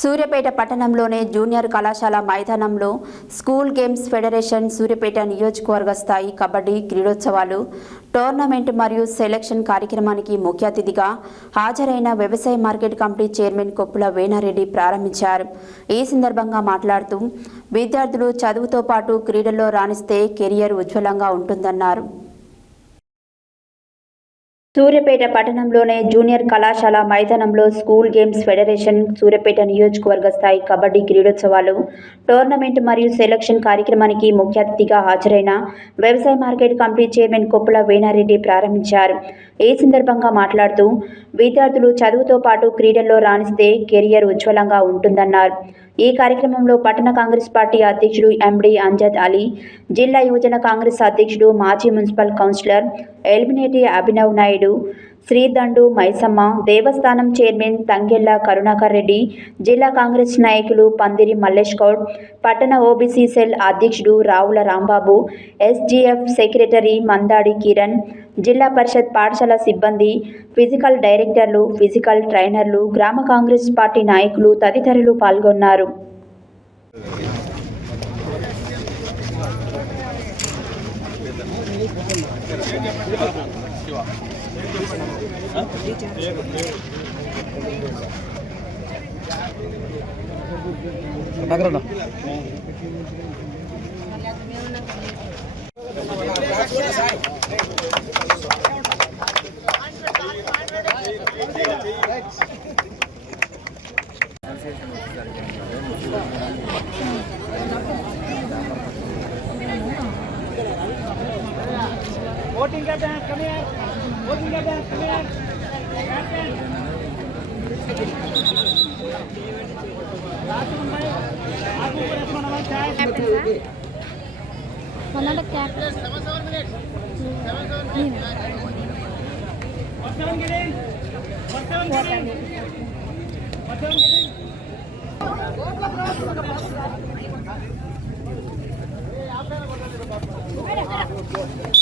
Suryapet పట్టణంలోనే junior కళాశాల మైదానంలో school games federation Suryapet నియోజకవర్గ స్థాయి కబడ్డీ క్రీడోత్సవాలు టోర్నమెంట్ మరియు సెలక్షన్ కార్యక్రమానికి ముఖ్య అతిథిగా హాజరైన వ్యవసాయ market committee chairman Koppula Venareddy ప్రారంభించారు. ఈ సందర్భంగా మాట్లాడుతూ విద్యార్థులు చదువుతో పాటు క్రీడల్లో రాణిస్తే కెరియర్ ఉజ్వలంగా ఉంటుందన్నారు. సూర్యపేట పట్టణంలోనే జూనియర్ కళాశాల మైదానంలో స్కూల్ గేమ్స్ ఫెడరేషన్ సూర్యపేట నియోజకవర్గ స్థాయి కబడ్డీ క్రీడోత్సవాలు టోర్నమెంట్ మరియు సెలక్షన్ కార్యక్రమానికి ముఖ్య అతిథిగా హాజరైన వ్యవసాయ market committee chairman Koppula Venareddy ప్రారంభించారు. ఈ సందర్భంగా మాట్లాడుతూ విద్యార్థులు చదువుతో పాటు క్రీడల్లో రాణిస్తే కెరియర్ ఉజ్వలంగా ఉంటుందన్నారు. ఈ కార్యక్రమంలో పట్టణ కాంగ్రెస్ పార్టీ అధ్యక్షుడు ఎండి అంజద్ అలీ జిల్లా యువజన కాంగ్రెస్ అధ్యక్షుడు మాజీ మున్సిపల్ కౌన్సిలర్ ఎల్మినేటి అభినవ్ నాయుడు శ్రీదండు మైసమ్మ దేవస్థానం చైర్మన్ తంగెళ్ళ కరుణాకర్ రెడ్డి జిల్లా కాంగ్రెస్ నాయకులు పందిరి మల్లేష్ గౌడ్ పట్టణ ఓబీసీ సెల్ అధ్యక్షుడు రావుల రాంబాబు ఎస్జీఎఫ్ సెక్రటరీ మందాడి కిరణ్ జిల్లా పరిషత్ పాఠశాల సిబ్బంది ఫిజికల్ డైరెక్టర్లు ఫిజికల్ ట్రైనర్లు గ్రామ కాంగ్రెస్ పార్టీ నాయకులు తదితరులు పాల్గొన్నారు. నగరన్న finger back, come here. One finger back, come here. One cap. Seven, seven minutes. Seven, seven minutes. One seven get in. One seven get in. One seven get in. Hey, I'm gonna go to the bathroom.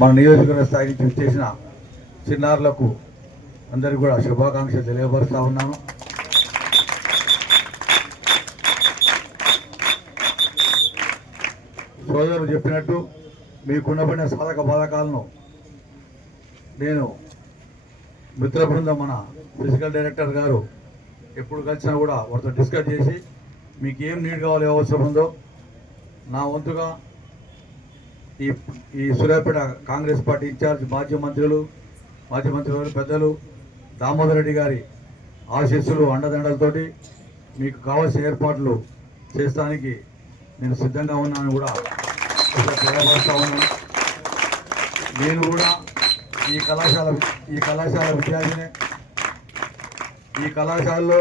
మన నియోజకవర్గ స్థాయి నుంచి వచ్చేసిన చిన్నారులకు అందరికీ కూడా శుభాకాంక్షలు తెలియపరుస్తా ఉన్నాను. సోదరులు చెప్పినట్టు మీకున్నపడిన సాధక బాధకాలను నేను మిత్ర బృందం మన ఫిజికల్ డైరెక్టర్ గారు ఎప్పుడు కలిసినా కూడా వారితో డిస్కస్ చేసి మీకు ఏం నీడ్ కావాలి అవసరం ఉందో నా వంతుగా ఈ ఈ సూర్యాపేట కాంగ్రెస్ పార్టీ ఇన్ఛార్జ్ మాజీ మంత్రులు మాజీ మంత్రులు పెద్దలు దామోదర్ రెడ్డి గారి ఆశీస్సులు అండదండలతోటి మీకు కావాల్సిన ఏర్పాట్లు చేస్తానికి నేను సిద్ధంగా ఉన్నాను కూడా ఇక్కడ తెలియపరుస్తా ఉన్నాను. నేను కూడా ఈ కళాశాల ఈ కళాశాల విద్యార్థినే. ఈ కళాశాలలో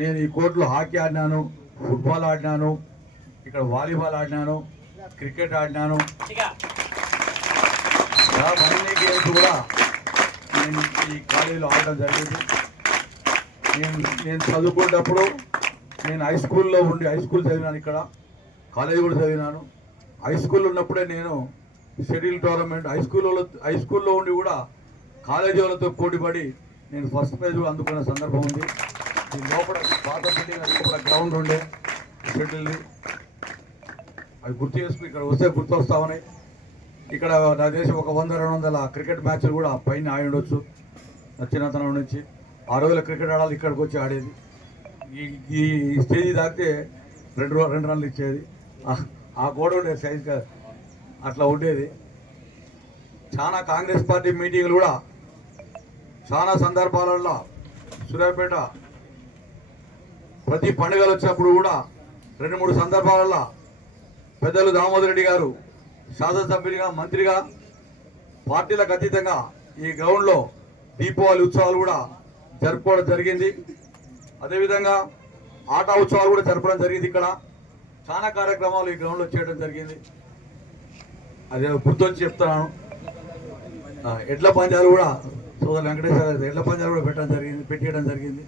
నేను ఈ కోర్టులో హాకీ ఆడినాను ఫుట్బాల్ ఆడినాను ఇక్కడ వాలీబాల్ ఆడినాను. క్రికెట్ ఆడినాను. అన్ని గేమ్స్ కూడా నేను ఈ కాలేజీలో ఆడడం జరిగింది. నేను నేను చదువుకునేటప్పుడు నేను హై స్కూల్లో ఉండి హై స్కూల్ చదివినాను ఇక్కడ. కాలేజీ కూడా చదివినాను. హై స్కూల్ ఉన్నప్పుడే నేను షెడ్యూల్ టోర్నమెంట్ హై స్కూల్లో హై స్కూల్లో ఉండి కూడా కాలేజీ వాళ్ళతో పోటీపడి నేను ఫస్ట్ ప్రైజ్ కూడా అందుకున్న సందర్భం ఉంది. లోపల పాత బిల్డింగ్ లోపల గ్రౌండ్ ఉండే షెడ్యూల్ది. అవి గుర్తు చేసుకుని ఇక్కడ వస్తే గుర్తు ఉన్నాయి ఇక్కడ నా దేశం ఒక వంద రెండు వందల క్రికెట్ మ్యాచ్లు కూడా పైన ఆడి ఉండొచ్చు నచ్చినతనం చిన్నతనం నుంచి. ఆ రోజుల క్రికెట్ ఆడాలి ఇక్కడికి వచ్చి ఆడేది. ఈ ఈ స్టేజ్ దాకితే రెండు రెండు రన్లు ఇచ్చేది. ఆ- గోడ ఉండేది సైజ్ అట్లా ఉండేది. చాలా కాంగ్రెస్ పార్టీ మీటింగ్లు కూడా చాలా సందర్భాలలో సూర్యాపేట ప్రతి పండుగలు వచ్చినప్పుడు కూడా రెండు మూడు సందర్భాలలో పెద్దలు దామోదర్ రెడ్డి గారు శాసనసభ్యుడిగా మంత్రిగా పార్టీలకు అతీతంగా ఈ గ్రౌండ్లో దీపావళి ఉత్సవాలు కూడా జరుపుకోవడం జరిగింది. అదేవిధంగా ఆట ఉత్సవాలు కూడా జరపడం జరిగింది ఇక్కడ. చాలా కార్యక్రమాలు ఈ గ్రౌండ్లో చేయడం జరిగింది. అదే గుర్తొచ్చి చెప్తున్నాను. ఎడ్ల పంజాలు కూడా సోదరు వెంకటేశ్వర ఎడ్ల పంజాలు కూడా పెట్టడం జరిగింది పెట్టేయడం జరిగింది.